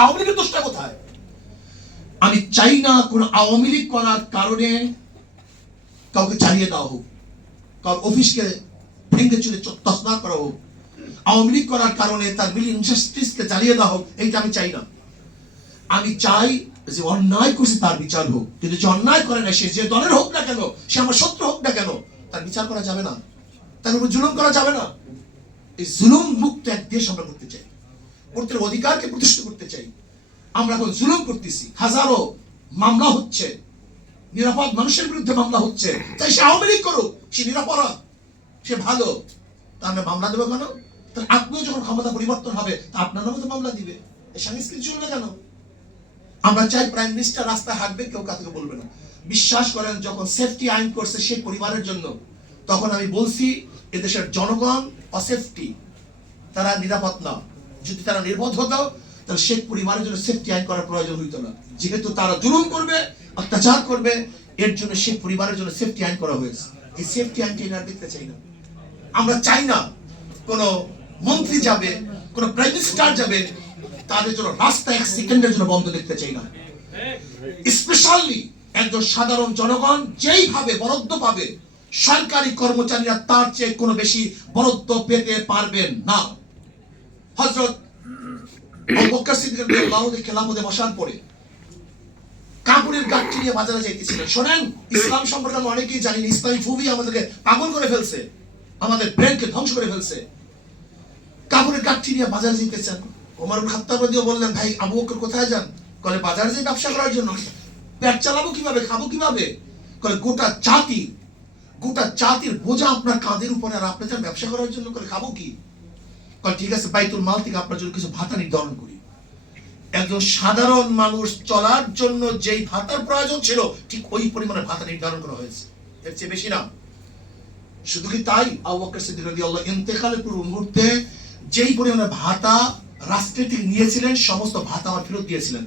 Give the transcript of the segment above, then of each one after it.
আওয়ামী লীগের দোষটা কোথায়? আমি চাই না কোন আওয়ামী লীগ করার কারণে কাউকে চালিয়ে দেওয়া হোক, কারোর অফিসকে ভেঙে চুরে তছনছ করা হোক, আওয়ামী লীগ করার কারণে তার মিল ইন্ডাস্ট্রিজকে জ্বালিয়ে দেওয়া হোক। এইটা আমি চাই না। আমি চাই যে অন্যায় করছে তার বিচার হোক, কিন্তু যে অন্যায় করে না, সে যে দলের হোক না কেন, সে আমার শত্রু হোক না কেন, তার বিচার করা যাবে না, তার উপর জুলুম করা যাবে না। এই জুলুম মুক্ত এক দেশ আমরা করতে চাই, প্রত্যেকের অধিকারকে প্রতিষ্ঠিত করতে চাই। আমরা এখন জুলুম করতেছি, হাজারো মামলা হচ্ছে, নিরাপদ মানুষের বিরুদ্ধে মামলা হচ্ছে। তাই সে আওয়ামী লীগ করুক, সে নিরাপরাধ, সে ভালো, তা আমরা মামলা দেবো কেন? তাহলে আপনিও যখন ক্ষমতা পরিবর্তন হবে, তা আপনার নামে তো মামলা দিবে। এই সংস্কৃতি চলবে কেন? আমরা চাই প্রাইম মিনিস্টার রাস্তায় হাঁটবে, কেউ কাউকে বলবে না। বিশ্বাস করেন, যখন সেফটি আইন করছে সেই পরিবারের জন্য, তখন আমি বলছি এদেশের জনগণ অসেফটি, তারা নিরাপদ না। যদি তারা নির্বোধ হতো, তাহলে শেখ পরিবারের জন্য সেফটি আইন করার প্রয়োজন হইতো না। যেহেতু তারা জুলুম করবে, অত্যাচার করবে, এর জন্য শেখ পরিবারের জন্য সেফটি আইন করা হয়েছে। এই সেফটি আইনটি আর দেখতে চাই না। আমরা চাই না কোন মন্ত্রী যাবে, কোন প্রাইম মিনিস্টার যাবে, তাদের জন্য রাস্তা এক সেকেন্ডের জন্য বন্ধ দেখতে চাই না। স্পেশালি একজন সাধারণ জনগণ যেইভাবে বরাদ্দ পাবে, সরকারি কর্মচারীরা তার চেয়ে কোনো বেশি বরাদ্দ পেতে পারবেন না। হযরত আবু বকর সিদ্দিক রাদিয়াল্লাহু আনহু খেলাফতে বসার পরে কাপড়ের গাঁটটি নিয়ে বাজারে যাইতেছিলেন। শোনেন, ইসলাম সম্পর্কে আমরা অনেকেই জানি না। ইসলামী ফুবি আমাদেরকে পাগল করে ফেলছে, আমাদের ব্রেনকে ধ্বংস করে ফেলছে। কাপড়ের গাঁটটি নিয়ে বাজারে যাইতেছেন। ওমর ইবনে খাত্তাব রাদিয়াল্লাহু বললেন, ভাই আবু বকর কোথায় যান? বলে বাজারে যাই ব্যবসা করার জন্য। পেট চালাবো কিভাবে, খাবো কিভাবে? বলে গোটা জাতির বোঝা আপনার কাঁধের উপরে, আর আপনি যান ব্যবসা করার জন্য। করে খাবো কি? ঠিক আছে, বাইতুল মাল থেকে আপনার জন্য কিছু ভাতা নির্ধারণ করি। একজন সাধারণ মানুষ চলার জন্য যেই ভাতার প্রয়োজন ছিল, ঠিক ওই পরিমাণে ভাতা নির্ধারণ করা হয়েছে, এর চেয়ে বেশি না। শুধু কি তাই, আবু বকর সিদ্দিক রাদিয়াল্লাহু আনহু ইন্তেকালের পূর্ব মুহূর্তে যেই পরিমাণে ভাতা রাষ্ট্র থেকে নিয়েছিলেন, সমস্ত ভাতা আমার ফেরত দিয়েছিলেন।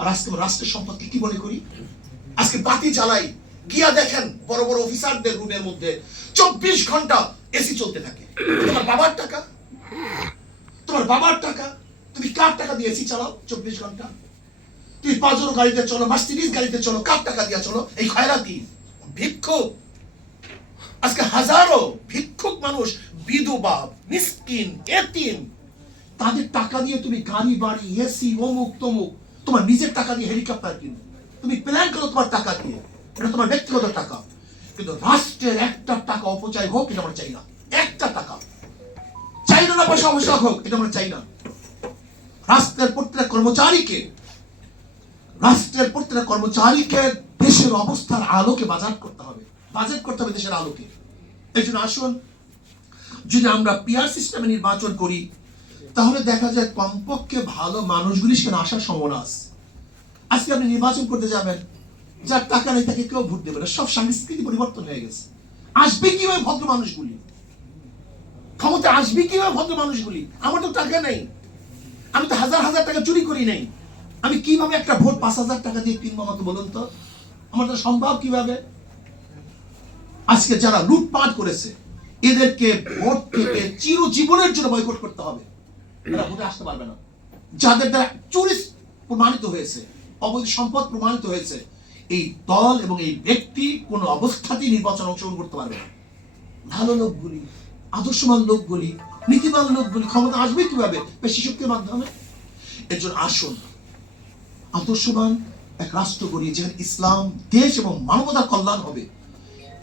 আর আজকে রাষ্ট্রের সম্পদকে কি মনে করি? আজকে বাতি জ্বালাই, গিয়া দেখেন বড় বড় অফিসারদের রুমের মধ্যে 24 ঘন্টা এসি চলতে থাকে। তোমার বাবার টাকা, তোমার বাবার টাকা, তুমি কার টাকা দিয়ে এসি চালাও 24 ঘন্টা? তুমি পাজরো গাড়িতে চলো, মার্সিডিজ গাড়িতে চলো, কার টাকা দিয়ে চলো? এই খয়রাতি ভিক্ষুক। আজকে হাজারো ভিক্ষুক মানুষ, বিধবা, মিসকিন, এতিম, তাদের টাকা দিয়ে তুমি গাড়ি বাড়ি, এসি, অমুক তমুক, তোমার নিজের টাকা দিয়ে হেলিকপ্টার কিনো, তুমি প্ল্যান করো তোমার টাকা দিয়ে, এটা তোমার ব্যক্তিগত টাকা। কিন্তু রাষ্ট্রের একটা টাকা অপচয় হোক, এটা আমরা চাই না। একটা টাকা চাই না, পয়সা অপচয় হোক, এটা আমরা চাই না। রাষ্ট্রের প্রত্যেক কর্মচারীকে দেশের অবস্থার আলোকে বাজেট করতে হবে দেশের আলোকে। এই জন্য আসুন, যদি আমরা পিআর সিস্টেমে নির্বাচন করি, তাহলে দেখা যায় কমপক্ষে ভালো মানুষগুলি সেখানে আসার সম্ভাবনা আছে। আজকে আপনি নির্বাচন করতে যাবেন, যার টাকা নেই তাকে কেউ ভোট দেবে না। সব সংস্কৃতি পরিবর্তন হয়ে গেছে। আসবে কিভাবে ভদ্র মানুষগুলি? ক্ষমতা আসবে কিভাবে ভদ্র মানুষগুলি? আমার তো টাকা নেই, আমি তো হাজার হাজার টাকা চুরি করি নাই, আমি কিভাবে একটা ভোট 5,000 টাকা দিয়ে কিনবো? আমাকে বলুন তো, আমার তো সম্ভব কিভাবে? আজকে যারা লুটপাট করেছে, এদেরকে ভোট থেকে চিরজীবনের জন্য বয়কট করতে হবে। এরা ভোটে আসতে পারবে না। যাদের দ্বারা চুরি প্রমাণিত হয়েছে, অবৈধ সম্পদ প্রমাণিত হয়েছে, এই দল এবং এই ব্যক্তি কোন অবস্থাতেই নির্বাচন অংশগ্রহণ করতে পারবে না। ভালো লোকগুলি, আদর্শবান লোকগুলি, নীতিবান লোকগুলি ক্ষমতা আসবে কিভাবে? পেশি শক্তির মাধ্যমে। এর জন্য আসুন, আদর্শবান এক রাষ্ট্র গড়ি, যেখানে ইসলাম দেশ এবং মানবতার কল্যাণ হবে।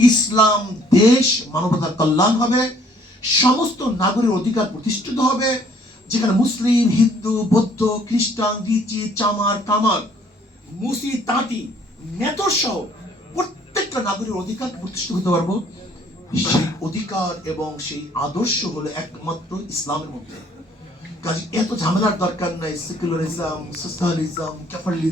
ইসলাম দেশ, মানবতার কল্যাণ হবে, সমস্ত নাগরিক অধিকার প্রতিষ্ঠিত হবে, যেখানে মুসলিম, হিন্দু, বৌদ্ধ, খ্রিস্টান, রিচি, চামার, কামার, মুসি, তাঁতি, মেতর সহ প্রত্যেকটা নাগরিক অধিকার প্রতিষ্ঠিত হতে পারবো। সেই অধিকার এবং সেই আদর্শ হলো একমাত্র ইসলামের মধ্যে। কাজে এত ঝামেলার দরকার নাই। Secularism, socialism, capitalism